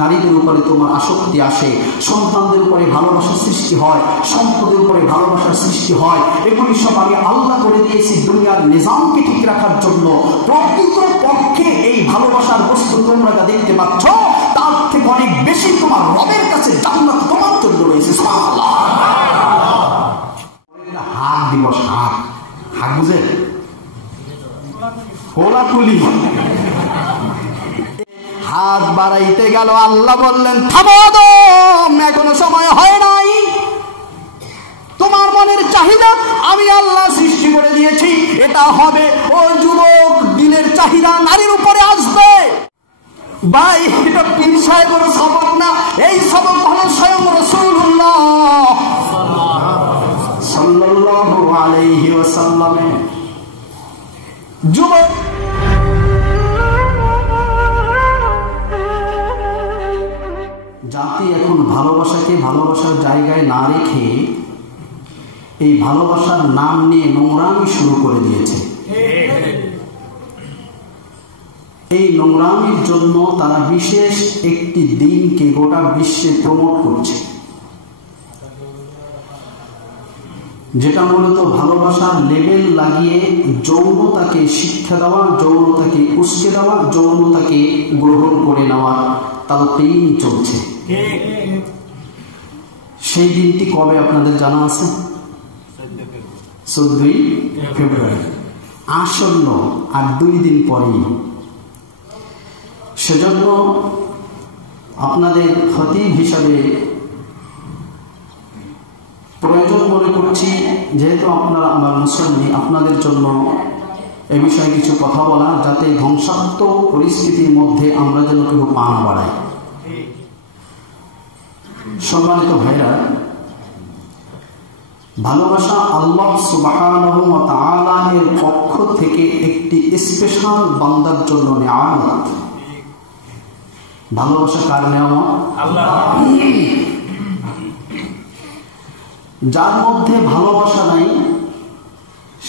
নারীদের উপরে তোমার আসক্তি আসে, সন্তানদের উপরে ভালোবাসার সৃষ্টি হয়, সম্পদের উপরে ভালোবাসার সৃষ্টি হয়, এগুলি সব আমি আল্লাহ করে দিয়েছি দুনিয়ার নিজামকে ঠিক রাখার জন্য। প্রকৃত পক্ষে এই ভালোবাসার বস্তু তোমরা যা দেখতে পাচ্ছ তার থেকে অনেক বেশি তোমার রবের কাছে জান্নাত তোমার জন্য রয়েছে। সুবহানাল্লাহ। হাত দিবস, হাত হাত বুঝে কোলাকুলি, হাত বাড়াইতে গেল, আল্লাহ বললেন থামো আদম, এখনো সময় হয় নাই, তোমার মনের চাহিদা আমি আল্লাহ সৃষ্টি করে দিয়েছি, এটা হবে। ও যুবক, দিনের চাহিদা নারীর উপরে আসবে। ভাই, এটা পীর সাহেবের সবক না, এই সবক হলো স্বয়ং রাসূলুল্লাহ সাল্লাল্লাহু আলাইহি ওয়াসাল্লামের। যুবক, জাতি এখন ভালোবাসাকে ভালোবাসার জায়গায় না রেখে এই ভালোবাসার নাম নিয়ে নোংরামি শুরু করে দিয়েছে। এই নোংরামির জন্য তারা বিশেষ একটি দিনকে গোটা বিশ্বে প্রমোট করছে, যেটা মূলত ভালোবাসার লেবেল লাগিয়ে যৌনতাকে শিক্ষা দেওয়া, যৌনতাকে উস্কে দেওয়া, যৌনতাকে গ্রহণ করে নেওয়ার তালকিন চলছে। সেই দিনটি কবে আপনাদের জানা আছে? 14ই ফেব্রুয়ারি, আসন্ন আর 2 দিন পরেই। সেজন্য আপনাদের খতিব হিসাবে প্রয়োজন মনে করছি, যেহেতু আপনারা আমার মুসল্লি, আপনাদের জন্য এ বিষয়ে কিছু কথা বলা, যাতে ধ্বংসাত্মক পরিস্থিতির মধ্যে আমরা যেন কেউ পা না বাড়াই। সম্মানিত ভাইরা, ভালোবাসা আল্লাহ সুবহানাহু ওয়া তাআলা এর পক্ষ থেকে একটি স্পেশাল বান্দার জন্য নিয়ামত। ভালোবাসা কার নিয়ামত? আল্লাহ। যার মধ্যে ভালোবাসা নাই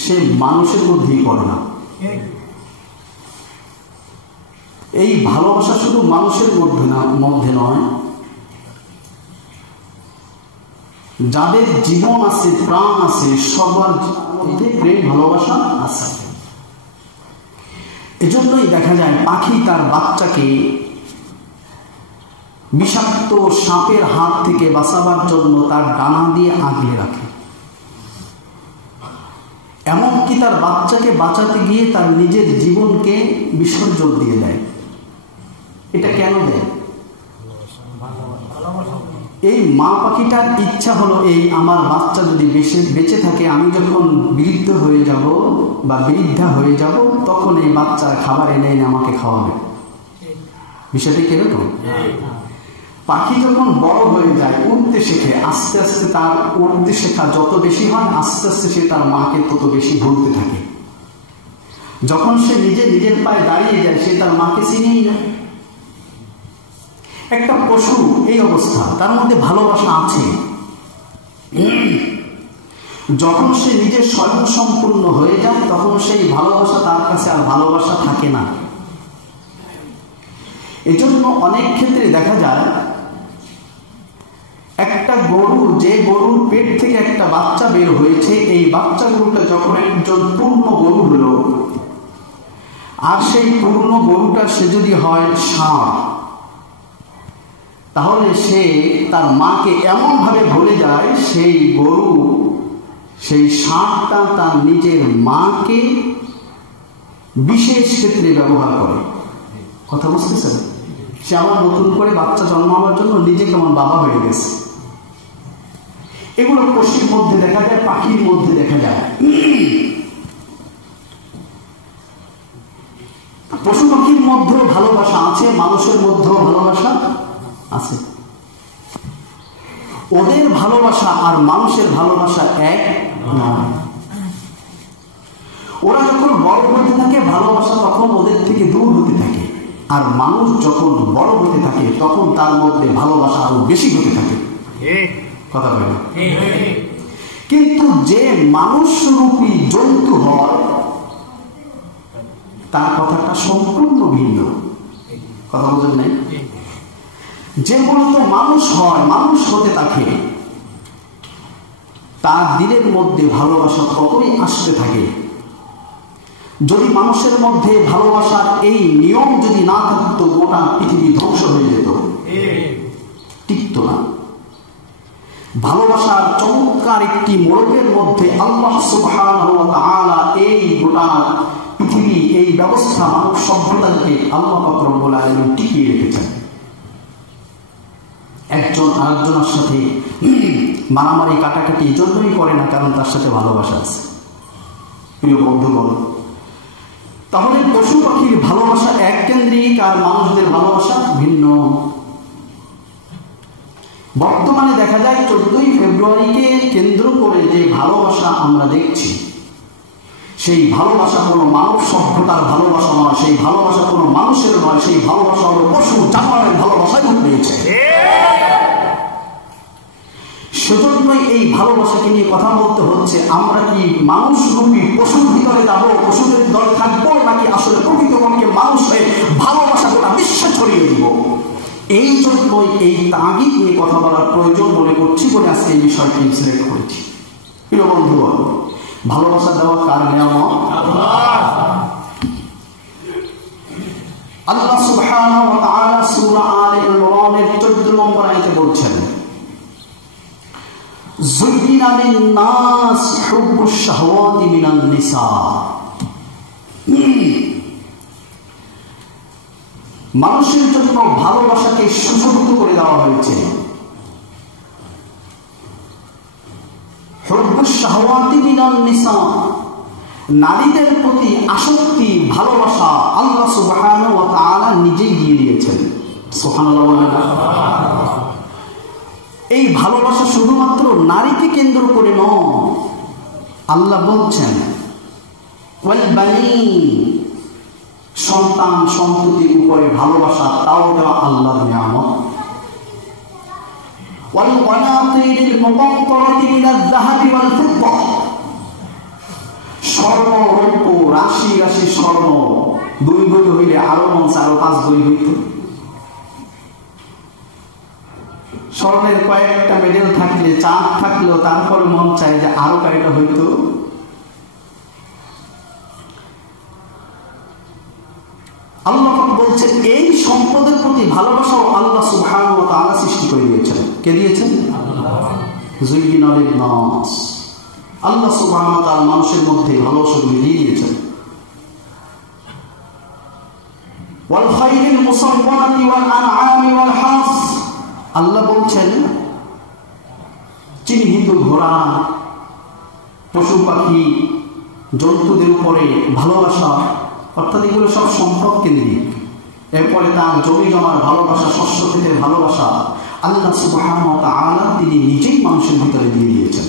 সে মানুষের মধ্যেই করে না। এই ভালোবাসা শুধু মানুষের মধ্যে নয়, যাদের জীবন আছে, প্রাণ আছে, সবার মধ্যে প্রেম ভালোবাসা আছে। এজন্যই দেখা যায় পাখি তার বাচ্চাকে বিষাক্ত সাপের হাত থেকে বাঁচাবার জন্য তার ডানা দিয়ে আগলে রাখে, এমনকি তার বাচ্চাকে বাঁচাতে গিয়ে তার নিজের জীবনকে বিসর্জন দিয়ে দেয়। এটা কেন দেয়? এই মা পাখিটার ইচ্ছা হলো, এই আমার বাচ্চা যদি বেঁচে থাকে, আমি যখন বৃদ্ধ হয়ে যাব বা বৃদ্ধা হয়ে যাব, তখন এই বাচ্চা খাবার এনে এনে আমাকে খাওয়াবে। বিষয়টি কিরকম? পাখি যখন বড় হয়ে যায়, উড়তে শেখে, আস্তে আস্তে তার উড়তে শেখা যত বেশি হয়, আস্তে আস্তে সে তার মাকে তত বেশি ভুলতে থাকে। যখন সে নিজের পায়ে দাঁড়িয়ে যায়, সে তার মাকে চিনেই না। একটা পশু এই অবস্থা, তার মধ্যে ভালোবাসা আছে। যখন সে নিজের স্বয়ং সম্পূর্ণ হয়ে যায়, তখন সেই ভালোবাসা তার কাছে আর ভালোবাসা থাকে না। এজন্য অনেক ক্ষেত্রে দেখা যায়, একটা গরু, যে গরুর পেট থেকে একটা বাচ্চা বের হয়েছে, এই বাচ্চা গরুটা যখন একজন পূর্ণ গরু হলো, আর সেই পূর্ণ গরুটা সে যদি হয় ষাঁড়, তাহলে সে তার মাকে এমন ভাবে ভুলে যায়, সেই গরু, সেই ষাঁড়টা তার নিজের মাকে বিশেষ ক্ষেত্রে ব্যবহার করে। কথা বুঝতেছেন? সে আবার নতুন করে বাচ্চা জন্মাবার জন্য নিজে কেমন বাবা হয়ে গেছে। এগুলো পশুর মধ্যে দেখা যায়, পাখির মধ্যে দেখা যায়। পশু পাখির মধ্যেও ভালোবাসা আছে, মানুষের মধ্যেও ভালোবাসা আছে। ওদের ভালোবাসা আর মানুষের ভালোবাসা এক নয়। ওরা যখন বড় হতে থাকে, ভালোবাসা তখন ওদের থেকে দূর হতে থাকে, আর মানুষ যখন বড় হতে থাকে, তখন তার মধ্যে ভালোবাসা আরো বেশি হতে থাকে। কথা বলে। কিন্তু যে মানুষ রূপী জন্তু হয়, তার কথাটা সম্পূর্ণ ভিন্ন। কথা বলেন নাই? যে মূলত মানুষ হয়, মানুষ হতে থাকে, তার দিলের মধ্যে ভালোবাসা ততই আসতে থাকে। যদি মানুষের মধ্যে ভালোবাসার এই নিয়ম যদি না থাকতো, গোটা পৃথিবী ধ্বংস হয়ে যেত, টিকত না। ভালোবাসার চমৎকার একটি মোড়কের মধ্যে আল্লাহ সুবহানাহু ওয়া তাআলা এই গোটা পৃথিবী, এই ব্যবস্থা, মানব সভ্যতাকে আল্লাহ পাক রব্বুল আলামিন টিকিয়ে রেখেছেন। একজন আরেকজনের সাথে মারামারি কাটাকাটি এই জন্যই করে না, কারণ তার সাথে ভালোবাসা আছে। প্রিয় বন্ধুগণ, তাহলে পশু পাখির ভালোবাসা এক কেন্দ্রিক আর মানুষদের ভালোবাসা ভিন্ন। বর্তমানে দেখা যায় 14ই ফেব্রুয়ারিকে কেন্দ্র করে যে ভালোবাসা আমরা দেখছি, সেই ভালোবাসা কোনো মানব সভ্যতার ভালোবাসা নয়, সেই ভালোবাসা কোনো মানুষের নয়, সেই ভালোবাসা হলো পশু জানোয়ারের ভালোবাসায় ঘটেছে। সেজন্যই এই ভালোবাসাকে নিয়ে কথা বলতে হচ্ছে। আমরা কি মানুষ রূপী পশুর ভিতরে যাবো, পশুদের দলে থাকবো, নাকি আসলে প্রকৃতপক্ষে মানুষ হয়ে ভালোবাসা গোটা বিশ্বে ছড়িয়ে দিব? এই জন্যই এই তাগিদ নিয়ে কথা বলার প্রয়োজন মনে করছি বলে আজকে এই বিষয়টি সিলেক্ট করেছি। প্রিয় বন্ধুগণ, ভালোবাসা দেওয়া কার নিয়ামত? আল্লাহ সুবহানাহু ওয়া তাআলা সূরা আলে ইমরানের 14 নম্বর আয়াতে বলছেন, যুয়িনা লিন-নাস হুব্বুশ শাহওয়াতি মিনান নিসা। মানুষের জন্য ভালোবাসাকে সুসজ্জিত করে দেওয়া হয়েছে। হুব্বুশ শাহওয়াতি মিনান নিসা, নারীদের প্রতি আসক্তি, ভালোবাসা আল্লাহ সুবহানাহু ওয়া তাআলা নিজেই দিয়ে দিয়েছেন। সুবহানাল্লাহ বলেন। এই ভালোবাসা শুধুমাত্র নারীকে কেন্দ্র করে নয়, আল্লাহ বলছেন ওয়াল বানিন, সন্তান সন্ততির উপরে ভালোবাসা, তাও দেওয়া আল্লাহর নিয়ামত। ওয়াল কনাতিরিল মুকাত্তারাতি মিনাজ যাহাবি ওয়াল ফিদ্দা, স্বর্ণ রৌপ্য, রাশি রাশি স্বর্ণ, 2 বই হইলে আরো মন চায় 5 বই হইত। স্বর্ণের কয়েকটা মেডেল থাকলে, চাঁদ থাকলেও তারপরে মন চায় যে আরো কয়েকটা হইতো। আল্লাহ বলছেন এই সম্পদের প্রতি ভালোবাসাও আল্লাহ সুবহানাহু ওয়া তাআলা সৃষ্টি করে দিয়েছেন। কে দিয়েছেন? যুয়িনা লিন-নাস, আল্লাহ সুবহানাহু ওয়া তাআলা মানুষের মধ্যে ভালোবাসাগুলি দিয়ে দিয়েছেন। ওয়াল খাইরিল মুসাওওয়ামাতি ওয়াল আনআমি ওয়াল হাস, আল্লাহ বলছেন চিহ্নিত ঘোড়া, পশু পাখি, জন্তুদের উপরে ভালোবাসা, অর্থাৎ এগুলো সব সম্পদ কেন্দ্রিক। এরপরে তার জমি জমার ভালোবাসা, শস্য ক্ষেতের ভালোবাসা আল্লাহ সুবহানাহু ওয়া তাআলা তিনি নিজেই মানুষের ভিতরে দিয়ে দিয়েছেন।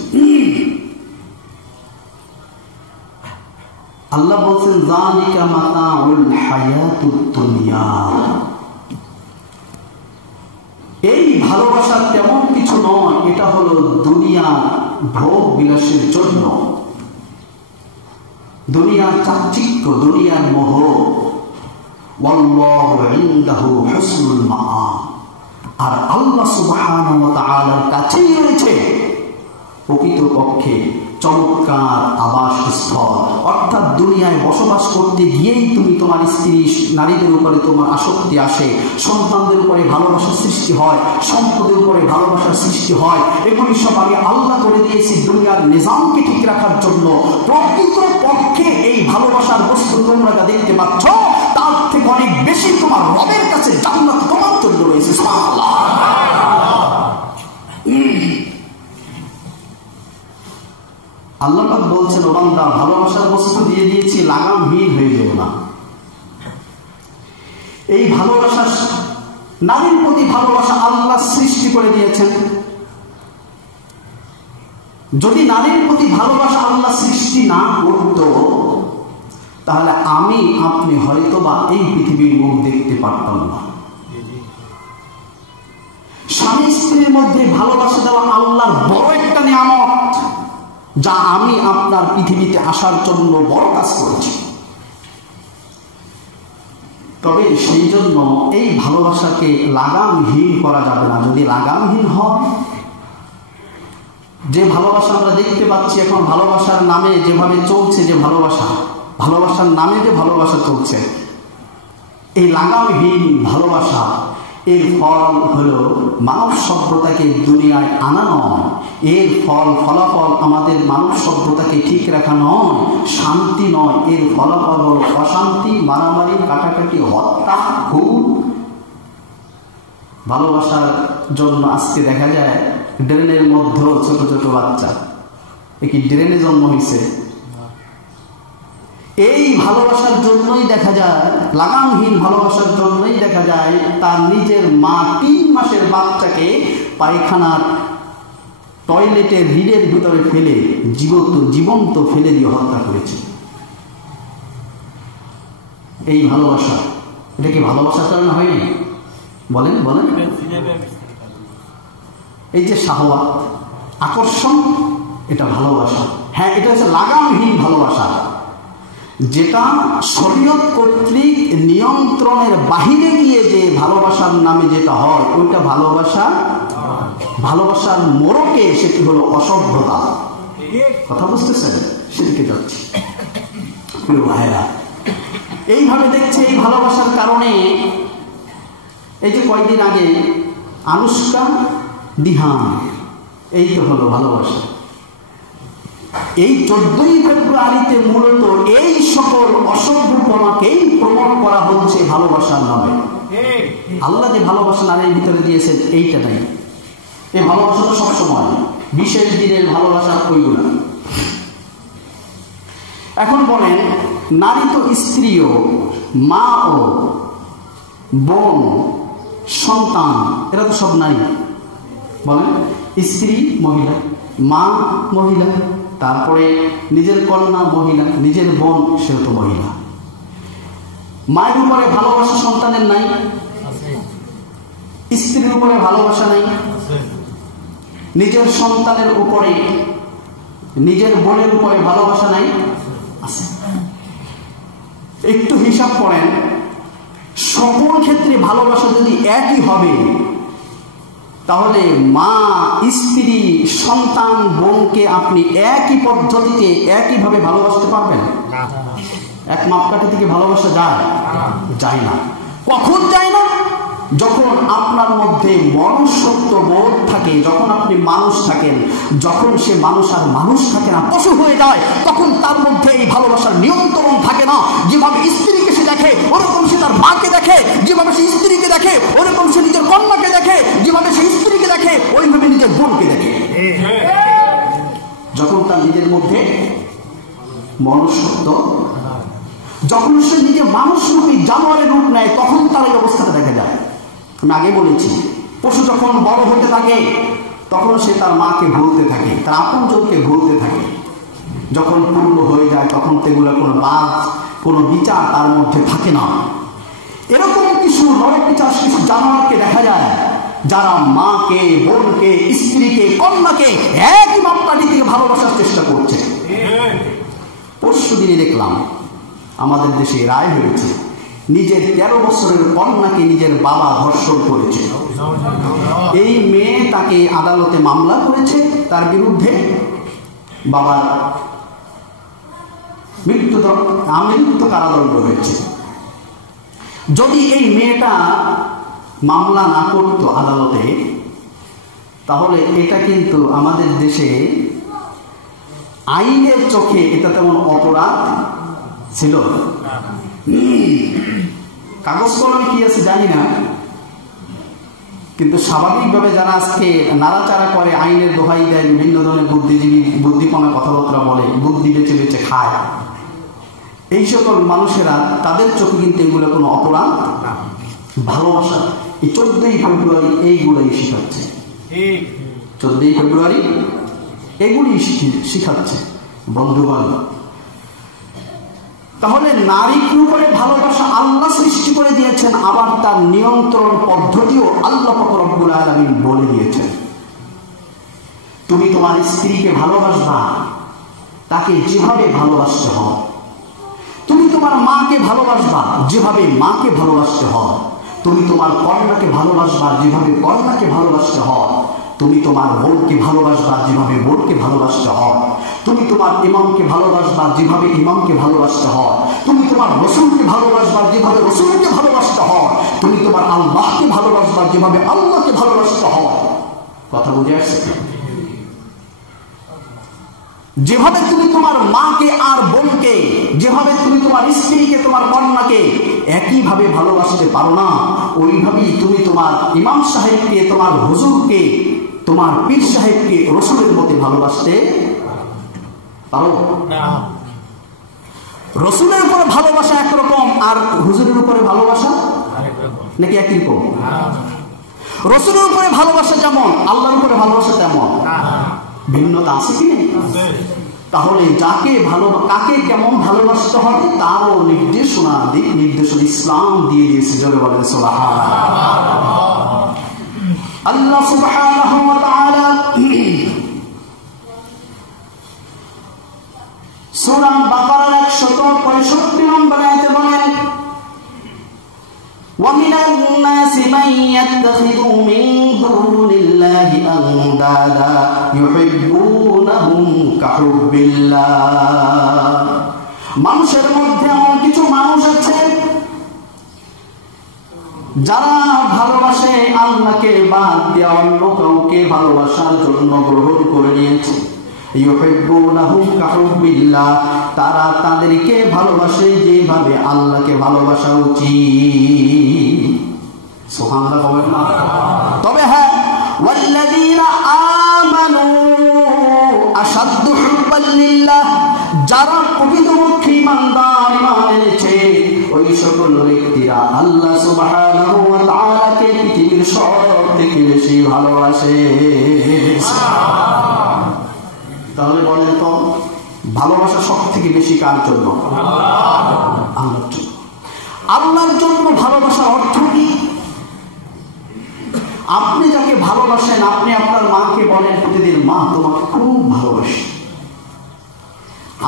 আল্লাহ বলছেন যালিকা মাতাউল হায়াতুদ দুনিয়া, এই ভালোবাসা তেমন কিছু নয়, এটা হলো দুনিয়ার ভোগ বিলাসের জন্য, দুনিয়ার চাকচিক্য, দুনিয়ার মোহ। ওয়াল্লাহু ইনদাহু হুসনুল মাআব, আর আল্লাহ সুবহানাহু ওয়া তাআলার কাছেই রয়েছে প্রকৃতপক্ষে চমৎকার আবাসস্থল। অর্থাৎ দুনিয়ায় বসবাস করতে গিয়েই তুমি তোমার স্ত্রী, নারীদের উপরে তোমার আসক্তি আসে, সন্তানদের উপরে ভালোবাসার সৃষ্টি হয়, সম্পদের উপরে ভালোবাসার সৃষ্টি হয়। এগুলি সব আমি আল্লাহ করে দিয়েছি দুনিয়ার নিজামকে ঠিক রাখার জন্য। প্রকৃতপক্ষে এই ভালোবাসার বস্তু তোমরা যা দেখতে পাচ্ছ, তার থেকে অনেক বেশি তোমার রবের কাছে জান্নাত তোমার জন্য রয়েছে। সুবহানাল্লাহ। আল্লাহ পাক বলছেন, ও বান্দা, ভালোবাসার বস্তু দিয়ে দিয়েছি, লাগামহীন হয়ে যেও না। এই ভালোবাসা, নারীর প্রতি ভালোবাসা আল্লাহ সৃষ্টি করে দিয়েছেন। যদি নারীর প্রতি ভালোবাসা আল্লাহ সৃষ্টি না করত, তাহলে আমি আপনি হয়তো বা এই পৃথিবীর মুখ দেখতে পারতাম না। স্বামী স্ত্রীর মধ্যে ভালোবাসা দেওয়া আল্লাহর বড় একটা নিয়ামত, যা আমি আপনার পৃথিবীতে আসার জন্য বড় কাজ করেছি। তবে সেই জন্য এই ভালোবাসাকে লাগামহীন করা যাবে না। যদি লাগামহীন হয়, যে ভালোবাসা আমরা দেখতে পাচ্ছি এখন, ভালোবাসার নামে যেভাবে চলছে, যে ভালোবাসার নামে যে ভালোবাসা চলছে, এই লাগামহীন ভালোবাসা এর ফল হলো মানব সভ্যতাকে দুনিয়ায় আনা নয়, এর ফলাফল আমাদের মানব সভ্যতাকে ঠিক রাখা নয়, শান্তি নয়, এর ফলাফল হল অশান্তি, মারামারি, কাটাকাটি, হত্যা, খুন। ভালোবাসার জন্য আজকে দেখা যায় ড্রেনের মধ্যেও ছোট ছোট বাচ্চা, কি ড্রেনে জন্ম হয়েছে। এই ভালোবাসার জন্যই দেখা যায়, লাগামহীন ভালোবাসার জন্যই দেখা যায় তার নিজের মা 3 মাসের বাচ্চাকে পায়খানার টয়লেটের রিডের ভিতরে ফেলে জীবন্ত ফেলে দিয়ে হত্যা করেছে। এই ভালোবাসা, এটা কি ভালোবাসার কারণে হয়নি? বলেন বলেন। এই যে শাহওয়াত, আকর্ষণ, এটা ভালোবাসা। হ্যাঁ, এটা হচ্ছে লাগামহীন ভালোবাসা, যেটা শরীয়ত কর্তৃক নিয়ন্ত্রণের বাহিরে গিয়ে যে ভালোবাসার নামে যেটা হয়, ওইটা ভালোবাসার মোড়কে সেটি হলো অসভ্যতা। কথা বুঝতেছেন? সেদিকে যাচ্ছি প্রিয় ভাইরা। এইভাবে দেখছে এই ভালোবাসার কারণে, এই যে কয়েকদিন আগে আনুষ্কা দিহান, এই তো হলো ভালোবাসা। এই 14ই ফেব্রুয়ারিতে মূলত এই সকল অসভ্যপনাকেই প্রমোট করা হচ্ছে ভালোবাসার নামে। আল্লাহ যে ভালোবাসা নারীর ভিতরে দিয়েছেন, এইটা নাই। এই ভালোবাসা তো সবসময়, বিশেষ দিনের ভালোবাসা ওইগুলা। এখন বলেন, নারী তো স্ত্রীও, মাও, বোন, সন্তান, এরা তো সব নারী। বলেন, স্ত্রী মহিলা, মা মহিলা, তারপরে নিজের কন্যা মহিলা, নিজের বোন সেও তো মহিলা। মায়ের উপরে ভালোবাসা সন্তানের নাই, স্ত্রীর উপরে ভালোবাসা নাই, নিজের সন্তানের উপরে, নিজের বোনের উপরে ভালোবাসা নাই, আছে। একটু হিসাব করেন, সকল ক্ষেত্রে ভালোবাসা যদি একই হবে, তাহলে মা, স্ত্রী, সন্তান, বোনকে আপনি একই পদ্ধতিতে একইভাবে ভালোবাসতে পারবেন? এক মাপকাঠি থেকে ভালোবাসা যায় না। কখন যায় না? যখন আপনার মধ্যে মনুষ্যত্ব বোধ থাকে, যখন আপনি মানুষ থাকেন, যখন সে মানুষ আর মানুষ থাকে না, পশু হয়ে যায়, তখন তার মধ্যে এই ভালোবাসার নিয়ন্ত্রণ থাকে না। যেভাবে স্ত্রীকে সে দেখে, ওরকম সে তার মাকে দেখে, যেভাবে সে স্ত্রীকে দেখে, ওরকম সে নিজের কন্যাকে দেখে, যেভাবে সে স্ত্রীকে দেখে, ওইভাবে নিজের বোনকে দেখে। যখন তার নিজের মধ্যে মনুষ্যত্ব, যখন সে নিজে মানুষ রূপী জানোয়ারের রূপ নেয়, তখন তার এই অবস্থাটা দেখা যায়। আমি আগে বলেছি, পশু যখন বড় হতে থাকে, তখন সে তার মাকে ভুলতে থাকে, তার আপনজনকে ভুলতে থাকে। যখন পূর্ণ হয়ে যায়, তখন সেগুলো কোনো বাদ, কোনো বিচার তার মধ্যে থাকে না। এরকম কিছু নরপিচাস, কিছু জানোয়ারকে দেখা যায়, যারা মাকে, বোনকে, স্ত্রীকে, কন্যাকে একই মাপকাঠি থেকে ভালোবাসার চেষ্টা করছে। পরশু দিনে দেখলাম আমাদের দেশে রায় হয়েছে, নিজের 13 বছরের কন্যাকে নিজের বাবা ধর্ষণ করেছে। এই মেয়ে তাকে আদালতে মামলা করেছে, তার বিরুদ্ধে বাবার মৃত্যু কারাদণ্ড হয়েছে। যদি এই মেয়েটা মামলা না করতো আদালতে, তাহলে এটা কিন্তু আমাদের দেশে আইনের চোখে এটা তেমন অপরাধ ছিল। কাগজ কলমে কি আছে জানি না, কিন্তু স্বাভাবিকভাবে যারা আজকে নাড়াচাড়া করে, আইনের দোহাই দেয়, বিভিন্ন ধরনের বুদ্ধিজীবী, বুদ্ধিপনা কথাবার্তা বলে, বুদ্ধি বেঁচে বেঁচে খায়, এই সকল মানুষেরা, তাদের চোখে কিন্তু এগুলো কোনো অপরাধ না। ভালোবাসা এই 14ই ফেব্রুয়ারি এইগুলোই শিখাচ্ছে। 14ই ফেব্রুয়ারি এগুলি শিখাচ্ছে বন্ধুগণ। তাহলে নারীর উপরে ভালোবাসা আল্লাহ সৃষ্টি করে দিয়েছেন, আবার তার নিয়ন্ত্রণ পদ্ধতিও আল্লাহ পাক রব্বুল আলামিন বলে দিয়েছেন। তুমি তোমার স্ত্রীকে ভালোবাসবা, তাকে যেভাবে ভালোবাসতে হয়। তুমি তোমার মাকে ভালোবাসবা যেভাবে মাকে ভালোবাসতে হয়, তুমি তোমার কন্যাকে ভালোবাসবা যেভাবে কন্যাকে ভালোবাসতে হয়, তুমি তোমার বোনকে ভালোবাসবা যেভাবে বোনকে ভালোবাসতে হয়, তুমি তোমার ইমামকে ভালোবাসবা যেভাবে ইমামকে ভালোবাসতে হয়, তুমি তোমার রসুলকে ভালোবাসবা যেভাবে রসুলকে ভালোবাসতে হয়, তুমি তোমার আল্লাহকে ভালোবাসবা যেভাবে আল্লাহকে ভালোবাসতে হয়। কথা বুঝে আসছে? যেভাবে তুমি তোমার মাকে আর বোনকে, যেভাবে তুমি তোমার স্ত্রীকে তোমার কন্যাকে একইভাবে ভালোবাসতে পারো না, ওইভাবেই তুমি তোমার ইমাম সাহেবকে, তোমার হুজুরকে, তোমার পীর সাহেবকে রসুলের মতো ভালোবাসতে পারো না। রসুলের উপরে ভালোবাসা একরকম আর হুজুরের উপরে ভালোবাসা নাকি একই রকম? রসুলের উপরে ভালোবাসা যেমন, আল্লাহর উপরে ভালোবাসা তেমন, ভিন্নতা আছে কি? তাহলে যাকে কাকে কেমন ভালোবাসতে হবে তারও নির্দেশনা ইসলাম দিয়ে দিয়েছে। জোরে বলেন সুবহানাল্লাহ। আল্লাহ সুবহানাহু ওয়া তাআলা সূরা বাকারার 165 নম্বর আয়াতে বলেন, وَمِنَ النَّاسِ مَن يَتَّخِذُ مِن دُونِ اللَّهِ أَندَادًا يُحِبُّونَهُمْ كَحُبِّ اللَّهِ। মানুষের মধ্যে এমন কিছু মানুষ আছে যারা ভালোবাসে আল্লাহকে বাদ দিয়ে অন্য কাউকে ভালোবাসার জন্য গ্রহণ করে নিয়েছে। ইউহিব্বুনাহুম কাহুব্বিল্লাহ, তারা তাদেরকে ভালোবাসে যেভাবে আল্লাহকে ভালোবাসা উচিত। সুবহানাল্লাহ বলেন না? তবে হ্যাঁ, ওয়াল্লাযীনা আমানু আশাদ্দু হুব্বান লিল্লাহ, যারা প্রকৃতপক্ষে ঈমানদার, ঈমান এনেছে, ওই সকল ব্যক্তিরা আল্লাহ সুবহানাহু ওয়া তাআলাকে পৃথিবীর সব থেকে বেশি ভালোবাসে। তাহলে বলেন তো, ভালোবাসা সব থেকে বেশি কার জন্য? আল্লাহর জন্য। আল্লাহর জন্য ভালোবাসার অর্থ কি? আপনি যাকে ভালোবাসেন, আপনি আপনার মাকে বলেন প্রতিদিন, মা তোমাকে খুব ভালোবাসি।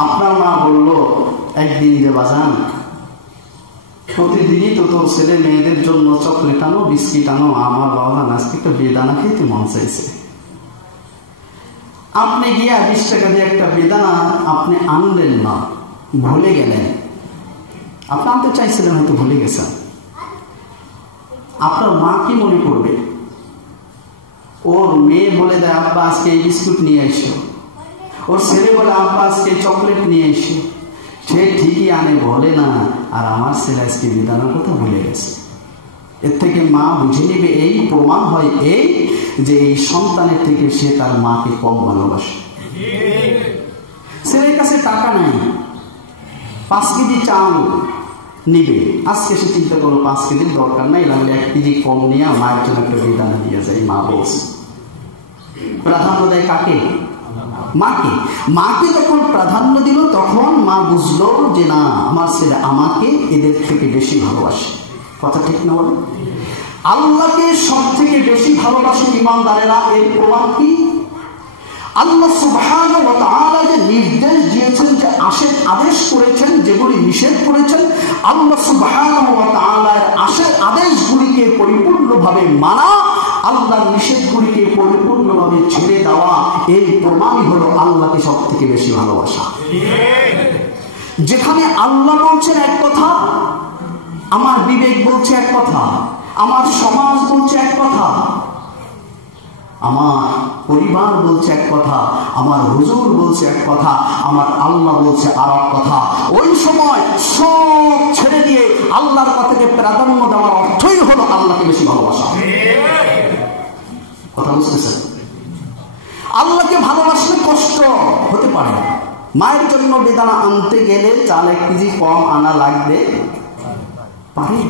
আপনার মা বলল একদিন যে বাজান প্রতিদিনই তো তোর ছেলে মেয়েদের জন্য চকলেট আনো, বিস্কিট আনো, আমার বাবা আজকে একটা বেদানা খেতে মন চাইছে। আপনি গিয়া 20 টাকা দিয়ে একটা বেদানা আপনি আনলেন না, ভুলে গেলেন। আপনি আনতে চাইছিলেন, হয়তো ভুলে গেছেন। আপনার মা কি মনে করবে? ওর মেয়ে বলে দেয় আব্বা আজকে এই বিস্কুট নিয়ে এসো, ওর ছেলে বলে আব্বা আজকে চকলেট নিয়ে এসো। সে ঠিকই আনে, বলে না, আর আমার ছেলে আজকে বেদানার কথা ভুলে গেছে। এর থেকে মা বুঝে নিবে, এই প্রমাণ হয় এই যে এই সন্তানের থেকে সে তার মাকে কম ভালোবাসে। ছেলের কাছে টাকা নাই, 5 কেজি চাল নিবে, আজকে সে চিন্তা করো 5 কেজির দরকার নাই, তাহলে 1 কেজি কম নিয়ে মায়ের জন্য একটা বেদানা দিয়ে যায়। মা বলছে প্রাধান্য দেয় কাকে? মাকে। মাকে যখন প্রাধান্য দিল তখন মা বুঝলো যে না, আমার ছেলে আমাকে এদের থেকে বেশি ভালোবাসে। কথা ঠিক না বলে? আল্লাহকে সব থেকে বেশি ভালোবাসে ঈমানদারেরা। এর প্রমাণ কি? আল্লাহ সুবহানাহু ওয়া তাআলা যে নির্দেশ দিয়েছেন, যে আদেশ করেছেন, যেগুলি নিষেধ করেছেন, আল্লাহ সুবহানাহু ওয়া তাআলার আদেশগুলিকে পরিপূর্ণভাবে মানা, আল্লাহর নিষেধগুলিকে পরিপূর্ণভাবে ছেড়ে দেওয়া, এই প্রমাণই হলো আল্লাহকে সব থেকে বেশি ভালোবাসা। যেখানে আল্লাহ বলছেন এক কথা, আমার বিবেক বলছে এক কথা, আমার সমাজ বলছে এক কথা, আমার পরিবার বলছে এক কথা, আমার হুজুর বলছে এক কথা, আমার আল্লাহ বলছে আর এক কথা, ওই সময় সব ছেড়ে দিয়ে আল্লাহর কথাকে প্রাধান্য দেওয়ার অর্থই হলো আল্লাহকে বেশি ভালোবাসা। কথা বুঝতেছেন? আল্লাহকে ভালোবাসলে কষ্ট হতে পারে। মায়ের জন্য বেদানা আনতে গেলে চাল 1 কেজি কম আনা লাগবে পারে,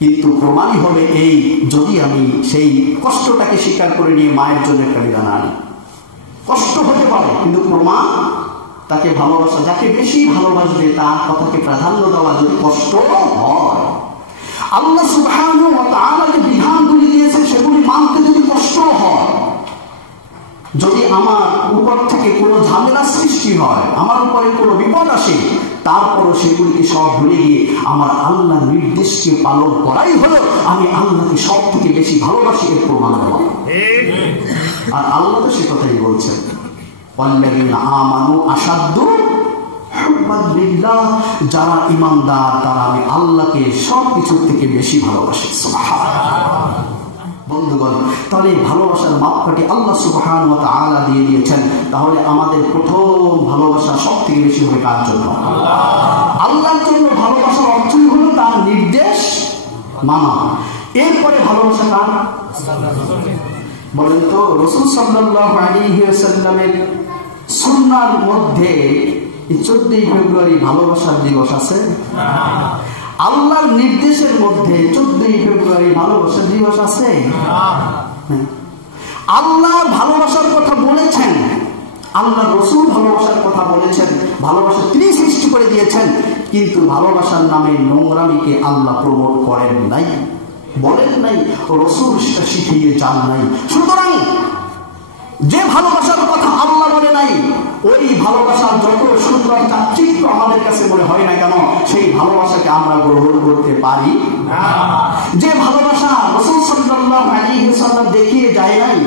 কিন্তু প্রমাণই হবে এই, যদি আমি সেই কষ্টটাকে স্বীকার করে নিয়ে মায়ের জন্য একটা বেদানা আনি। কষ্ট হতে পারে, কিন্তু প্রমাণ তাকে ভালোবাসা। যাকে বেশি ভালোবাসবে তার কথাকে প্রাধান্য দেওয়া যদি কষ্ট হয়, আল্লাহ সুবহানাহু ওয়া তাআলা যে বিধানগুলি দিয়েছে সেগুলি মানতে যদি কষ্ট হয়, যদি আমার উপর থেকে কোনো ঝামেলা সৃষ্টি হয়, আমার উপরে কোনো বিপদ আসে, তারপরও সেগুলিকে সব ভুলে গিয়ে আমার আল্লাহর নির্দেশকে পালন করাই হলো আমি আল্লাহকে সব থেকে বেশি ভালোবাসি এর প্রমাণ দেওয়া। আর আল্লাহ তো সে কথাই বলছেন, ওয়াল্লাযীনা আমানু আশাদ্দু হুব্বান লিল্লাহ, যারা ঈমানদার তারা আমি আল্লাহকে সব কিছুর থেকে বেশি ভালোবাসি। সুবহানাল্লাহ। বন্ধুগণ, তাহলে ভালোবাসার মাপকাঠি আল্লাহ সুবহানাহু ওয়া তাআলা দিয়ে দিয়েছেন। তাহলে আমাদের প্রথম ভালোবাসা সব থেকে বেশি হবে কার জন্য? আল্লাহর জন্য। ভালোবাসার অর্থই হলো তার নির্দেশ মানা। এরপরে ভালোবাসা কার? বলেন তো, রাসূল সাল্লাল্লাহু আলাইহি ওয়াসাল্লামের সুন্নাহর মধ্যে 14 ফেব্রুয়ারি ভালোবাসার দিবস আছে? আল্লাহর নির্দেশের মধ্যে 14 ফেব্রুয়ারি ভালোবাসার দিবস আছে? আল্লাহ ভালোবাসার কথা বলেছেন, আল্লাহ রাসূল ভালোবাসার কথা বলেছেন, ভালোবাসা তিনি সৃষ্টি করে দিয়েছেন, কিন্তু ভালোবাসার নামে নোংরামিকে আল্লাহ প্রমোট করেন নাই, বলেন নাই, রাসূল সেটা শিখিয়ে যান নাই। সুতরাং যে ভালোবাসার কথা আল্লাহ বলে নাই, ওই ভালোবাসার যত সুন্দর চাকচিক্য আমাদের কাছে মনে হয় না কেন, সেই ভালোবাসাকে আমরা গ্রহণ করতে পারি না। যে ভালোবাসা রাসূল সাল্লাল্লাহু আলাইহি ওয়াসাল্লাম দেখিয়ে যায় নাই,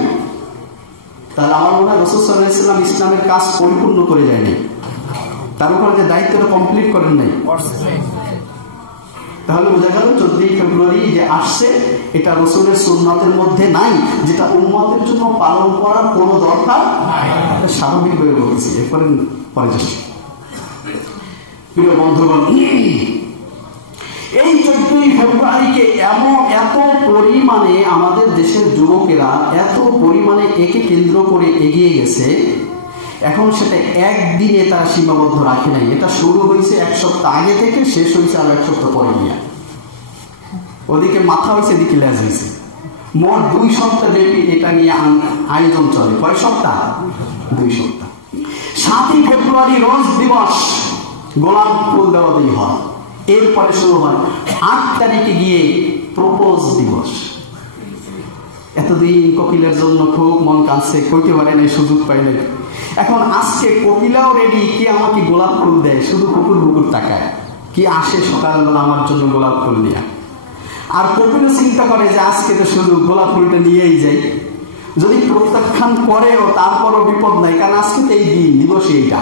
তাহলে আমার মনে হয় রাসূল সাল্লাল্লাহু আলাইহি ওয়াসাল্লাম ইসলামের কাজ পরিপূর্ণ করে যায়নি, তার উপর যে দায়িত্বটা কমপ্লিট করেন নাই। তাহলে বোঝা গেল 14 ফেব্রুয়ারি যে আসছে এটা রাসূলের সুন্নাতের মধ্যে নাই, যেটা উম্মতের জন্য পালন করার কোনো দরকার নাই। স্বাভাবিক হয়ে বলছি। এরপরে পরে যাচ্ছি। প্রিয় বন্ধুগণ, এই 14 ফেব্রুয়ারিকে এত পরিমাণে আমাদের দেশের যুবকেরা এত পরিমাণে একে কেন্দ্র করে এগিয়ে গেছে, এখন সেটা একদিনে তারা সীমাবদ্ধ রাখে নাই। এটা শুরু হয়েছে 1 সপ্তাহ আগে থেকে, শেষ হয়েছে আর 1 সপ্তাহ পরে গিয়ে। ওদিকে মাথা হয়েছে, এদিকে লেজ হয়েছে। মোট 2 সপ্তাহ ব্যাপী এটা নিয়ে আয়োজন চলে। কয় সপ্তাহ? 2 সপ্তাহ। 7 ফেব্রুয়ারি রোজ দিবস, গোলাপ ফুল দেওয়া দিয়ে হয়। এরপরে শুরু হয় 8 তারিখে গিয়ে প্রপোজ দিবস। এতদিন কোকিলের জন্য খুব মন কাঁদছে, কইতে পারে নাই, সুযোগ পাই নাই। এখন আজকে কোকিলাও রেডি, কি আমাকে গোলাপ ফুল দেয়, শুধু কুকুর কুকুর তাকায়, কি আসে সকালবেলা আমার জন্য গোলাপ ফুল নিয়ে। আর কোকিলও চিন্তা করে যে আজকে তো শুধু গোলাপ ফুলটা নিয়েই যাই, যদি প্রত্যাখ্যান করেও তারপরও বিপদ নাই, কারণ আজকে তো এই দিন দিবস এইটা।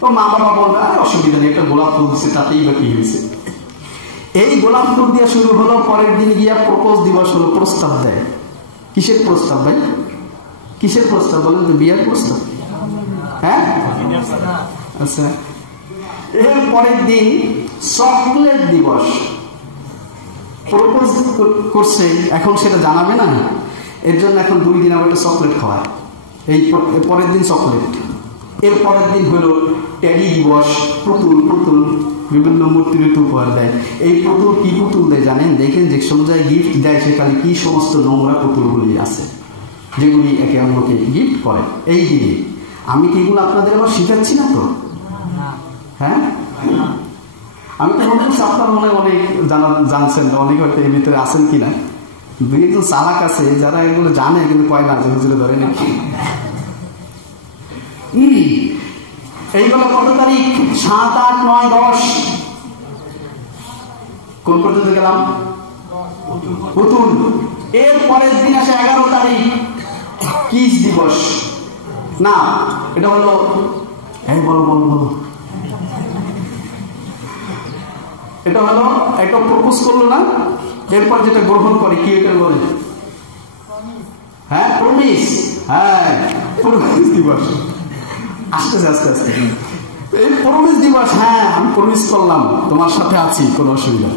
তো মা বাবা বলবে আরে অসুবিধা নেই, একটা গোলাপ ফুল দিচ্ছে, তাতেই বা কি হয়েছে। এই গোলাপ ফুল দিয়ে শুরু হলো, পরের দিন গিয়া প্রপোজ দিবস হলো, প্রস্তাব দেয়। কিসের প্রস্তাব ভাই? কিসের প্রস্তাব বলেন তো? বিয়ের প্রস্তাব। হ্যাঁ, আচ্ছা। এর পরের দিন চকলেট দিবস। প্রপোজ করছে, এখন সেটা জানাবে না, এর জন্য এখন 2 দিন আবার একটা চকলেট খাওয়ায়। এই পরের দিন চকলেট। এর পরের দিন হলো টেডি দিবস, পুতুল পুতুল বিভিন্ন মূর্তির উপহার দেয়। এই পুতুল কি পুতুল দেয় জানেন? দেখেন যে সময় গিফট দেয় সেখানে কি সমস্ত নোংরা পুতুলগুলি আছে, যেগুলি একে অন্যকে গিফট করে। এই দিনে আমি কি এগুলো আপনাদের আবার শিখাচ্ছি না তো? হ্যাঁ, আমি তো মনে করছি আপনার মনে অনেক জানছেন, অনেক হয়তো এর ভিতরে আছেন কিনা। 2-1 জন চালাক আছে যারা এগুলো জানে কিন্তু কয় না যে হুজুরে ধরে নাকি। এইগুলো কত তারিখ? 7, 8, 9, 10। কোন পর্যন্ত গেলাম? পুতুল। এর পরের দিন আসে 11 তারিখ কিস দিবস। না, এটা হলো বলো এটা হলো একটা প্রপোজ করলো না, এরপর যেটা গ্রহণ করে কি এটা বলে? হ্যাঁ, প্রমিস। হ্যাঁ, প্রমিস দিবস। আস্তে আস্তে আস্তে এই প্রমিস দিবস। হ্যাঁ, আমি প্রমিস করলাম তোমার সাথে আছি, কোনো অসুবিধা।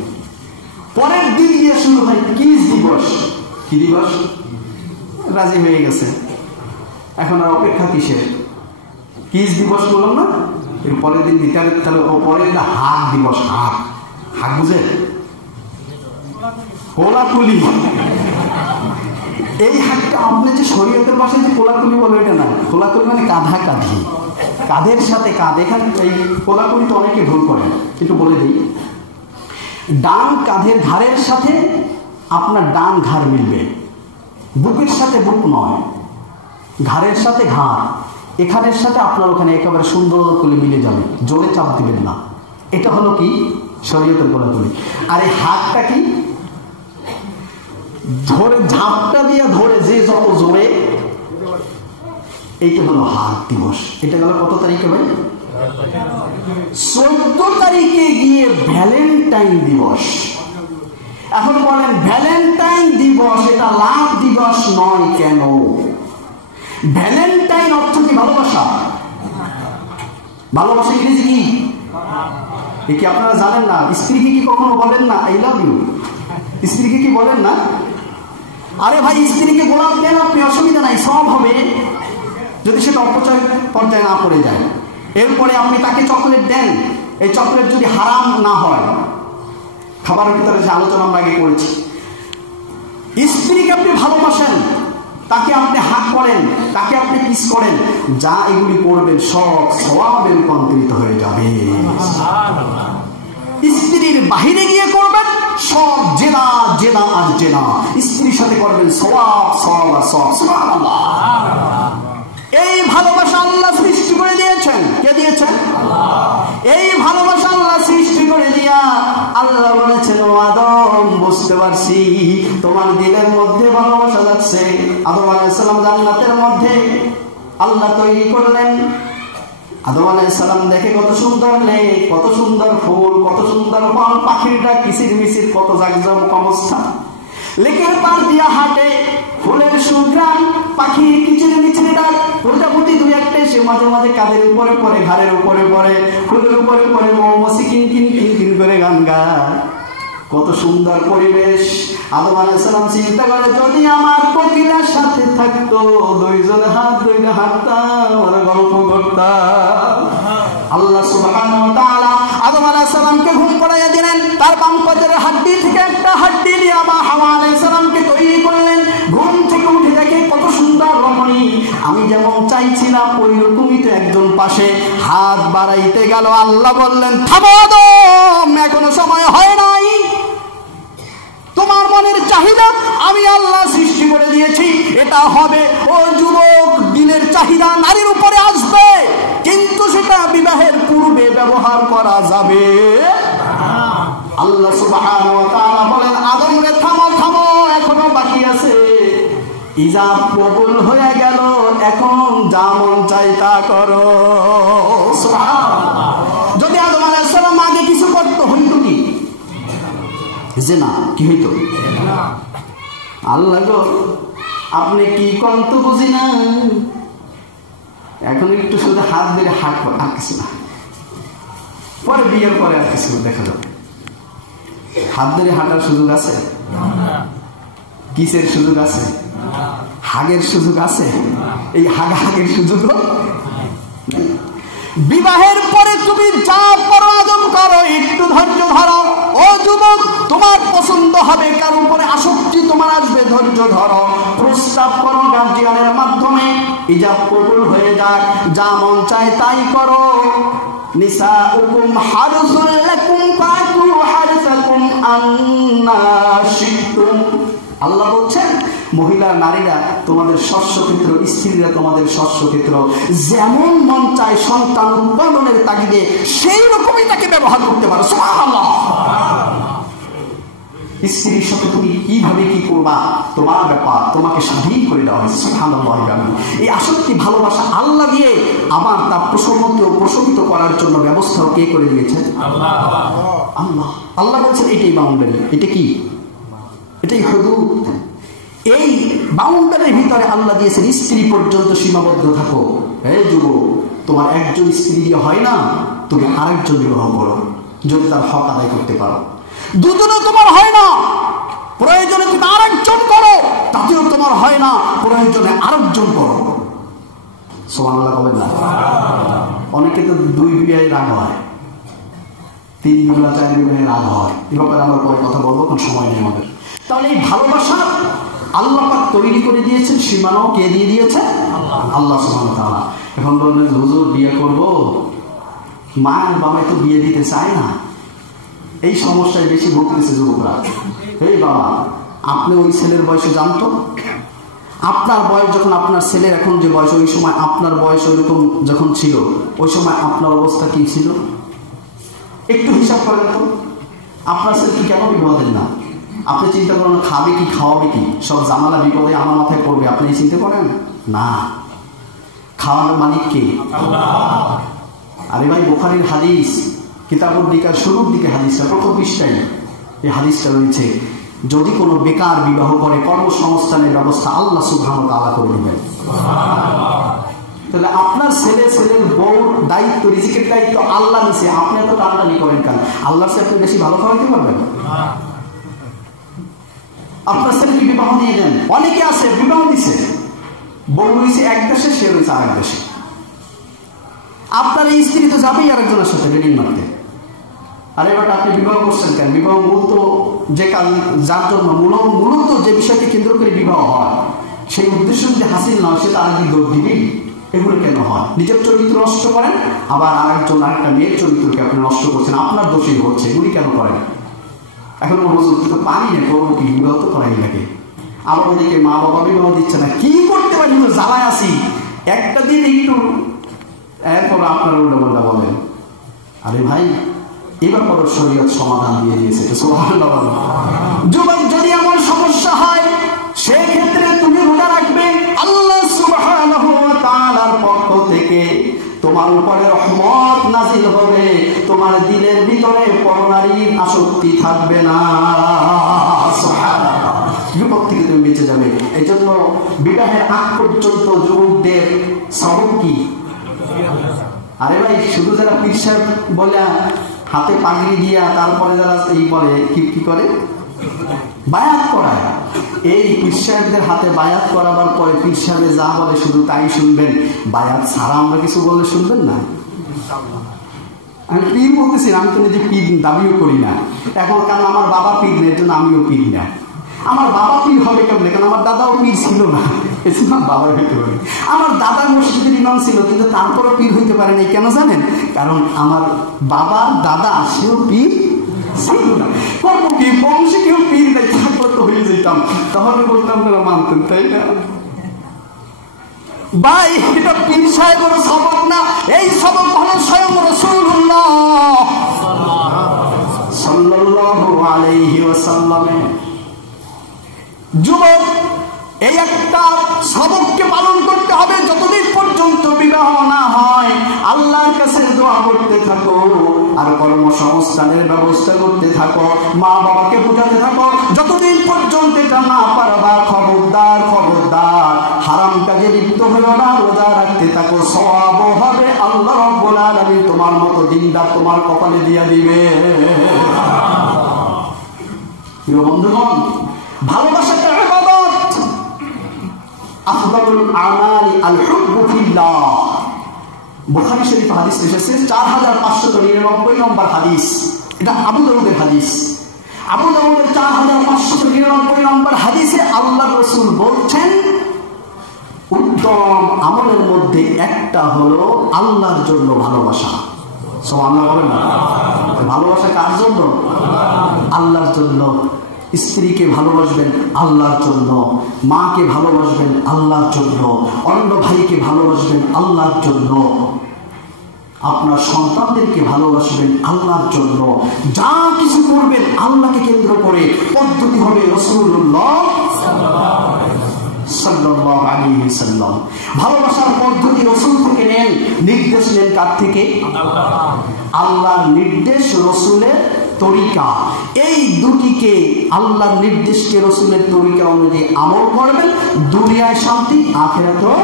পরের দিন গিয়ে শুরু হয় কিস দিবস। কি দিবস? রাজি হয়ে গেছে, এখন আর অপেক্ষা কিসের? কিস দিবস বললাম না, এর পরের দিন তাহলে পরের হাত দিবস। হাত বুঝে? কোলাকুলি। এই হাতটা আপনি যে শরীয়তের পাশে যে কোলাকুলি বলে, এটা না। কোলাকুলি মানে কাঁধা কাঁধি, কাঁধের সাথে কাঁধ। এখানে এই কোলাকুলি তো অনেকে ভুল করে, একটু বলে দিই। ডান কাঁধের ঘাড়ের সাথে আপনার ডান ঘাড় মিলবে, বুকের সাথে বুক নয়, ঘাড়ের সাথে ঘাড়, এখানের সাথে আপনার ওখানে একেবারে সুন্দর করে মিলে যাবে। জোরে চাপ দিবেন না, এটা হলো কি শরীয়তের কোলাকুলি। আর এই হাতটা কি ধরে ঝাপটা দিয়ে ধরে যে যত জোরে, এইটা হলো হাত দিবস। এটা গেল কত তারিখে ভাই? 14 তারিখে গিয়ে ভ্যালেন্টাইন দিবস। এখন বলেন ভ্যালেন্টাইন দিবস এটা লাভ দিবস নয় কেন? ভ্যালেন্টাইন অর্থ কি? ভালোবাসা। ভালোবাসা ইংরেজি কি? এ কি আপনারা জানেন না? স্ত্রীকে কি কখনো বলেন না আই লাভ ইউ? স্ত্রীকে কি বলেন না? আরে ভাই স্ত্রীকে গোলাপ দেন আপনি, অসুবিধা নাই, সব হবে যদি সেটা অপচয় পর্যায়ে না পড়ে যায়। এরপরে আপনি তাকে চকলেট দেন, এই চকলেট যদি হারাম না হয়। খাবারের ভিতরে যে আলোচনা আমরা আগে করেছি, স্ত্রীকে আপনি ভালোবাসেন, তাকে আপনি হাত করেন, তাকে আপনি কিস করেন, যা এগুলি করবেন সব সওয়াবে রূপান্তরিত হয়ে যাবে। স্ত্রীর বাহিরে গিয়ে করবেন সব জেনা জেনা আর জেনা, স্ত্রীর সাথে করবেন সওয়াব সওয়াব আর সওয়াব। সুবহানাল্লাহ। এই ভালোবাসা আল্লাহ সৃষ্টি করে দিয়েছেন। কে দিয়েছেন? এই ভালোবাসা আল্লাহ সৃষ্টি করে দিয়া আল্লাহ বলেছেন, ও আদম বুঝতে পারছি তোমার দিলের মধ্যে ভালোবাসা যাচ্ছে। আদম আলাইহিস সালাম জান্নাতের মধ্যে আল্লাহ তৈরি করলেন। আদম আলাইহিস সালাম দেখে কত সুন্দর লেক, কত সুন্দর ফুল, কত সুন্দর বন, পাখির ডাক কিচির মিচির, কত জাকজমক অবস্থা। লেকের পার দিয়া হাঁটে, ফুলের সুঘ্রাণ, পাখির কিচির মিচির ডাক, প্রজাপতি দুই একটা এসে মাঝে মাঝে কাঁধের উপরে পড়ে, ঘাড়ের উপরে পড়ে, ফুলের উপরে পড়ে মৌমাছি কিন কিন কিন কিন করে গান গায়। কত সুন্দর পরিবেশ। আদম আলাইহিস সালাম চিন্তা করে, যদি আমার কোকিলার সাথে থাকতো, দুইজনে হাত ধরে হাঁটতাম আর গল্প করতাম। আল্লাহ সুবহানাহু ওয়া তাআলা আদম আলাইহিস সালামকে ঘুম পাড়াইয়া দিলেন। তার বাম পায়ের হাড্ডি থেকে একটা হাড্ডি দিয়ে আবার হাওয়া আলাইহিস সালামকে তৈরি করলেন। ঘুম থেকে উঠে দেখে কত সুন্দর রমণী, আমি যেমন চাইছিলাম ওই রকমই তো একজন পাশে। হাত বাড়াইতে গেল, আল্লাহ বললেন, থামো আদম, এখনো সময় হয় নাই। তোমার মনের চাহিদা আমি আল্লাহ সৃষ্টি করে দিয়েছি, এটা হবে। ও যুবক, দিনের চাহিদা নারীর উপরে আসবে, কিন্তু সেটা বিবাহের পূর্বে ব্যবহার করা যাবে। আল্লাহ সুবহানাহু ওয়া তাআলা বলেন, আদম রে থামো থামো, এখনো বাকি আছে। ইজাব কবুল হয়ে গেল, এখন যা মন চাই তা করো। সুবহানাল্লাহ। যদি আদম আলাইহিস সালাম আগে কিছু করতে হইতো কি? যে না, কি হইতো? আল্লাহ গো, আপনি কি কন্ত বুঝি না, এখন একটু শুধু হাত ধরে হাঁট, আর কিছু না। পরে বিয়ের পরে আর কিছু দেখা যাবে। হাত ধরে হাঁটার সুযোগ আছে? কিসের সুযোগ আছে? হাগের সুযোগ আছে? এই হাগের সুযোগ বিবাহের পরে তুমি যা করো আদম করো, একটু ধৈর্য ধরো। ও যুবক, তোমার পছন্দ হবে, কার উপরে আসক্তি তোমার আসবে, ধৈর্য ধরো। প্রস্তাব করো গার্জিয়ানের মাধ্যমে, ইজাব কবুল হয়ে যাক, যা মন চায় তাই করো। নিসাউকুম হারসুল লাকুম ফাতু হারসাকুম আন্না শি'তুম। আল্লাহ বলছেন, মহিলা নারীরা তোমাদের শস্যক্ষেত্র, স্ত্রীরা তোমাদের শস্যক্ষেত্র, যেমন মন চায় সন্তান উৎপাদনের তাগিদে সেই রকমই তাকে ব্যবহার করতে পারো। সুবহানাল্লাহ। স্ত্রীর সাথে তুমি কিভাবে কি করবা তোমার ব্যাপার, তোমাকে স্বাধীন করে দেওয়া হয়েছে। সুবহানাল্লাহ। এই আসক্তি ভালোবাসা আল্লাহ দিয়ে আবার তার প্রশমিত করার জন্য ব্যবস্থাও কে করে দিয়েছেন? আল্লাহ। আল্লাহ আল্লাহ বলছেন এটাই বাউন্ডারি, এটা কি? এটাই হুদুদ। এই বাউন্ডারির ভিতরে আল্লাহ দিয়েছেন স্ত্রী পর্যন্ত সীমাবদ্ধ থাকো। এই যুবক, তোমার একজন স্ত্রী দিয়ে হয় না, তুমি আরেকজন বিবাহ করো যদি তার হক আদায় করতে পারো। দুজনে তোমার হয় না, প্রয়োজনে তুমি আরেকজন করো, তাতেও তোমার হয় না, প্রয়োজনে আরেকজন করো। সুবহানাল্লাহ বলেন না? অনেকে তো 2 বিবাহে রাগ হয়, 3 বিবাহ 4 বিবাহে রাগ হয়। এ ব্যাপারে আমরা পরে কথা বলবো, কারণ সময় নেই আমাদের। তাহলে এই ভালোবাসা আল্লাহ পাক তৈরি করে দিয়েছেন, সীমানাও কে দিয়ে দিয়েছে? আল্লাহ সুবহানাহু ওয়া তাআলা। এখন বললেন, হুজুর বিয়ে করবো, মা বাবা তো বিয়ে দিতে চায় না, এই সমস্যায় বেশি ভুগতেছে যুবকরা। এই বাবা, আপনি ওই ছেলের বয়সে জানতো, আপনার বয়স যখন আপনার ছেলের এখন যে বয়স, ওই সময় আপনার বয়স ওইরকম যখন ছিল, ওই সময় আপনার অবস্থা কি ছিল? একটু হিসাব করেন তো, আপনার ছেলে কি কেন বিবাহ দেন না? আপনি চিন্তা করেন খাবে কি খাওয়াবে কি, সব জামালা বিপদে আমার মাথায় পড়বে, আপনি চিন্তা করেন না। খাওয়ানোর মালিক কে? আরে ভাই, বুখারীর হাদিস, কিতাবুল নিকাহ শুরুর দিকে হাদিসটা, প্রথম পৃষ্ঠায় এই হাদিসটা রয়েছে, যদি কোনো বেকার বিবাহ করে কর্মসংস্থানের ব্যবস্থা আল্লাহ সুবহানাহু ওয়া তাআলা করে দিবেন। তাহলে আপনার ছেলের বউর দায়িত্ব, রিজিকের দায়িত্ব আল্লাহ নিছে, আপনি এত টানাটানি করেন কেন? আল্লাহর চেয়ে আপনি বেশি ভালো খাওয়াইতে পারবেন? আপনার ছেলেকে বিবাহ দিয়ে দেন, অনেকে আছে বিবাহ দিছে, বউ রয়েছে এক দেশে, সে রয়েছে আরেক দেশে। আপনার এই স্ত্রী তো যাবেই আরেকজনের সাথে রেডিং মারতে। আরে এবার আপনি বিবাহ করছেন কেন? বিবাহ মূলত যে কাজ, যার জন্য মূলত যে বিষয়কে কেন্দ্র করে বিবাহ হয়, সেই উদ্দেশ্য যদি হাসিল না হয়, সেটা আরেকদিন দৌড় দিবেই। এগুলো কেন হয়? নিজের চরিত্র নষ্ট করেন, আবার আরেকটা মেয়ের চরিত্রকে আপনি নষ্ট করছেন, আপনার দোষই হচ্ছে। এগুলি কেন করেন? এখন তো পারি না, করবো কি? বিবাহ তো করাই লাগে। আবার ওদিকে মা বাবা বিবাহ দিচ্ছে না, কি করতে পারি? জ্বালায় আসি একটা দিন একটু, এরপর আপনার উল্টাপাল্টা বলেন। আরে ভাই, এবার পর শরীয়ত সমাধান দিয়ে দিয়েছে। যুবক, যদি এমন সমস্যা হয়, সেক্ষেত্রে তুমি রোজা রাখবে, আল্লাহ সুবহানাহু ওয়া তাআলার পক্ষ থেকে তোমার উপরে রহমত নাজিল হবে, তোমার দিলের ভিতরে পরনারীর আসক্তি থাকবে না। সুবহানাল্লাহ, বিপদ থেকে তুমি বেঁচে যাবে। এই জন্য বিবাহের আগ পর্যন্ত যুবকদের সবক কি? আরে ভাই, শুধু যারা পীর সাহেব বলে হাতে পাগড়ি দিয়া, তারপরে যারা এই বলে কি করে বায়াত করায়, এই পীর সাহেবদের হাতে বায়াত করাবার পরে পীর সাহেবে যা বলে শুধু তাই শুনবেন, বায়াত ছাড়া আমরা কিছু বললে শুনবেন না। আমি পীর বলতেছি, আমি তো নিজে পীর দাবিও করি না এখন, কারণ আমার বাবা পীর নেই, এর জন্য আমিও পীর না। আমার বাবা পীর হবে কেমন? কারণ আমার দাদাও পীর ছিল না, এজন্য বাবা হইতে পারে। আমার দাদা মসজিদের ইমাম ছিল, কিন্তু তারপরও পীর হইতে পারে নাই। কেন জানেন? কারণ আমার বাবার দাদা সেও পীর ছিল না। করবো কি, বংশে কেউ পীর নাই, তারপর তো হয়ে যেতাম, তাহলে বলতাম আপনারা মানতেন, তাই না ভাই? এটা পীর সাহেবের সবক না, এই সবক হলো স্বয়ং রাসূলুল্লাহ সাল্লাল্লাহু আলাইহি ওয়াসাল্লামের। যুবক, এই একটা সবককে পালন করতে হবে। যতদিন পর্যন্ত বিবাহ না হয়, আল্লাহর কাছে দোয়া করতে থাকো, আর কর্মসংস্থানের ব্যবস্থা করতে থাকো, মা বাবাকে বোঝাতে থাকো। যতদিন পর্যন্ত এটা না পারবা, খবরদার হারাম কাজে লিপ্ত হইও না, রোজা রাখতে থাকো, সওয়াব হবে। আল্লাহ রাব্বুল আলামিন তোমার মতো দিনদার তোমার কপালে দিয়ে দিবে। প্রিয় বন্ধুগণ, ভালোবাসাটা ইবাদত। আফদালুল আমালি আল হুব্বু ফিল্লাহ। বুখারী শরীফ হাদিস এসেছে 4599 নম্বর হাদিস। এটা আবু দাউদের হাদিস। আবু দাউদের 4599 নম্বর হাদিসে আল্লাহর রাসূল বলছেন, উত্তম আমলের মধ্যে একটা হলো আল্লাহর জন্য ভালোবাসা। সুবহানাল্লাহ বলেন না? ভালোবাসা কার জন্য? আল্লাহর জন্য। স্ত্রীকে ভালোবাসবেন আল্লাহর জন্য, মাকে ভালোবাসবেন আল্লাহর জন্য, অন্য ভাইকে ভালোবাসবেন আল্লাহর জন্য, আপনার সন্তানদেরকে ভালোবাসবেন আল্লাহর জন্য। যা কিছু করবেন আল্লাহকে কেন্দ্র করে, পদ্ধতি হবে রাসূলুল্লাহ সাল্লাল্লাহু আলাইহি ওয়াসাল্লাম। ভালোবাসার পদ্ধতি রাসূল থেকে নেন, নির্দেশ নেন কার থেকে? আল্লাহর নির্দেশ, রাসূলের তরিকা। এই দুটিকে, আল্লাহর নির্দেশকে রাসূলের তরিকা অনুযায়ী আমল করবেন, দুনিয়ায় শান্তি, আখিরাতেও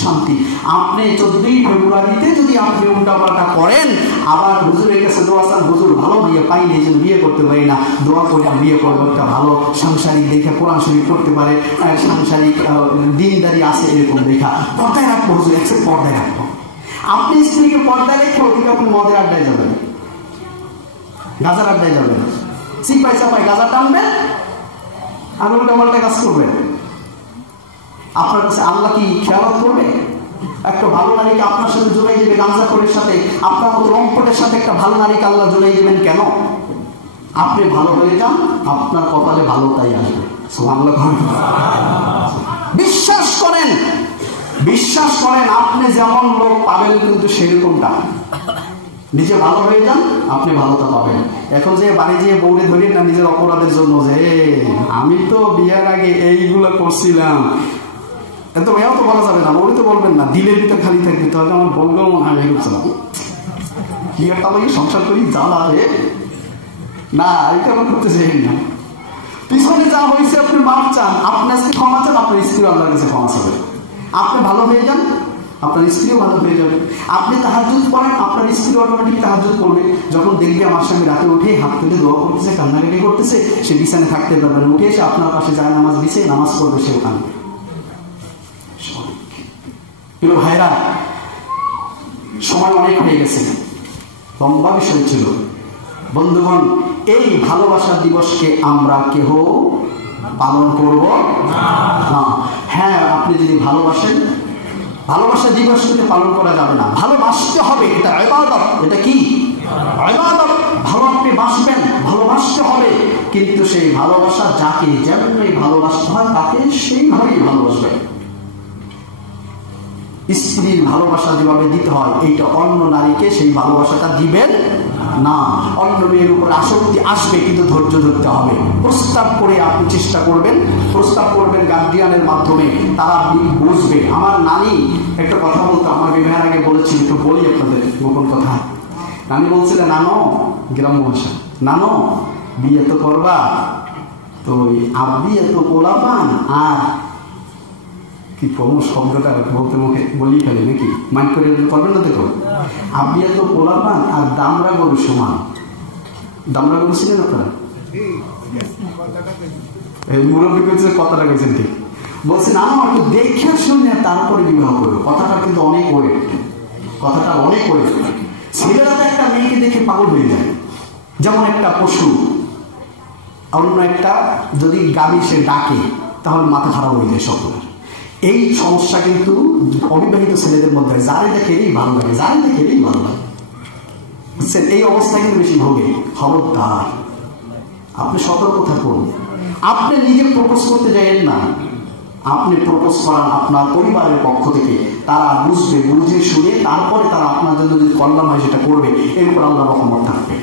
শান্তি। আপনি 14 ফেব্রুয়ারিতে যদি আপনি উল্টাপাল্টা করেন, আবার হুজুরের কাছে দোয়া চান, হুজুর ভালো বিয়ে পাইনি, এই জন্য বিয়ে করতে পারি না, দোয়া করে বিয়ে করবো, একটা ভালো সাংসারিক দেখা, কোরআন শরীফ পড়তে পারে, সাংসারিক দিনদারি আছে এরকম দেখা, পর্দায় রাখবো হুজুর, একসাথে পর্দায় রাখবো। আপনি স্ত্রীকে পর্দায় রেখে ওদিকে আপনি মদের আড্ডায় যাবেন, গাজার আড্ডায় যাবেন, চিপাই চাপাই গাজা টানবেন, আর উল্টাপাল্টা কাজ করবেন। আপনার কাছে আল্লাহ কি খেয়ালত করবে? একটা ভালো নারীকে আপনার সাথে জোড়াই দেবে, গাঁজাখোরের সাথে, আপনার মতো রংপটের সাথে একটা ভালো নারীকে আল্লাহ জোড়াই দেবেন কেন? আপনি ভালো হয়ে যান, আপনার কপালে ভালো তাই আসবে। সুবহানাল্লাহ। বিশ্বাস করেন, আপনি যেমন লোক পাবেন কিন্তু সেরকমটা। নিজে ভালো হয়ে যান, আপনি ভালোটা পাবেন। এখন যে বাড়ি যেয়ে বউরে ধরেন না নিজের অপরাধের জন্য, যে আমি তো বিয়ের আগে এইগুলো করছিলাম, এত এও তো বলা যাবে না, বউরে তো বলবেন না, দিলের ভিতর খালি থাকবে, তাহলে আমার বলবেও মনে হয় এগুলো কি একটা আমাকে সংসার করি জ্বালা রে, না এটা আমার করতে চাই না। পিছনে যা হয়েছে আপনি মাপ চান, আপনি আজকে ক্ষমা চান, আপনার স্ত্রী আল্লাহর কাছে ক্ষমা চাবে। আপনি ভালো হয়ে যান, আপনার স্ত্রীও ভালো হয়ে যাবে। আপনি তাহাজ্জুদ করেন, আপনার স্ত্রী অটোমেটিক তাহাজ্জুদ করবে। যখন দেখবে আমার স্বামী রাতে উঠে হাত তুলে দোয়া করতেছে, কান্নাকাটি করতেছে, সে বিছানে থাকতে পারবে না, উঠে এসে আপনার পাশে যায় নামাজ দিছে, নামাজ পড়বে, সে কাঁদবে। ভাইরা, সময় অনেক হয়ে গেছে, লম্বা বিষয় ছিল। বন্ধুগণ, এই ভালোবাসা দিবসকে আমরা কেহ পালন করব না। হ্যাঁ, আপনি যদি ভালোবাসেন, ভালোবাসা দিবসকে পালন করা যাবে না, ভালোবাসতে হবে, এটা ইবাদত। এটা কি ইবাদত? ভালো আপনি বাসবেন, ভালোবাসতে হবে, কিন্তু সেই ভালোবাসা যাকে যেমনি ভালোবাসতে হয় তাকে সেইভাবেই ভালোবাসবেন। স্ত্রীর ভালোবাসা যেভাবে দিতে হয়, এইটা অন্য নারীকে সেই ভালোবাসাটা দিবেন না। অন্য মেয়ের উপর আসক্তি আসবে, কিন্তু ধৈর্য ধরতে হবে। প্রস্তাব করে আপনি চেষ্টা করবেন, প্রস্তাব করবেন গার্ডিয়ানের মাধ্যমে, তারা বুঝবে। আমার নানি একটা কথা বলতো, আমার বিবাহের আগে বলেছিল, একটু বলি আপনাদের গোপন কথা। নানি বলছিলেন, নানো, গ্রাম্য ভাষা, নানো বিয়ে তো করবা, তো আব্বি এত পোলাপান, আর কি শব্দটা বলতে মুখে বলি ফেলে নাকি, মাইন্ড করে করবেন না? দেখো, আব্বি এত পোলাপান আর দামরা গরু সমান। দামরা গরু ছিলেন আপনারা? মুরব্বী পেয়েছে, কথাটা গেছেন ঠিক। বলছেন আমার একটু দেখে শুনে তারপরে বিবাহ করবো। কথাটা কিন্তু অনেক ওয়েট, কথাটা অনেক ওয়েট। ছেলেরা তো একটা মেয়েকে দেখে পাগল হয়ে যায়, যেমন একটা পশু। অন্য একটা যদি গাড়ি সে ডাকে, তাহলে মাথা খারাপ হয়ে যায় সকলের। এই সমস্যা কিন্তু অবিবাহিত ছেলেদের মধ্যে, যারে দেখেই ভালো লাগে, যারে দেখেই ভালো লাগে, বুঝছেন? এই অবস্থা কিন্তু বেশি ভোগে। খবরদার, আপনি সতর্ক থাকুন। আপনি নিজে প্রপোজ করতে যাবেন না, আপনি প্রপোজ করান আপনার পরিবারের পক্ষ থেকে। তারা বুঝবে, বুঝে শুনে তারপরে তারা আপনার জন্য যদি কল্যাণ হয় সেটা করবে। এর উপর আল্লাহর রহমত থাকবে।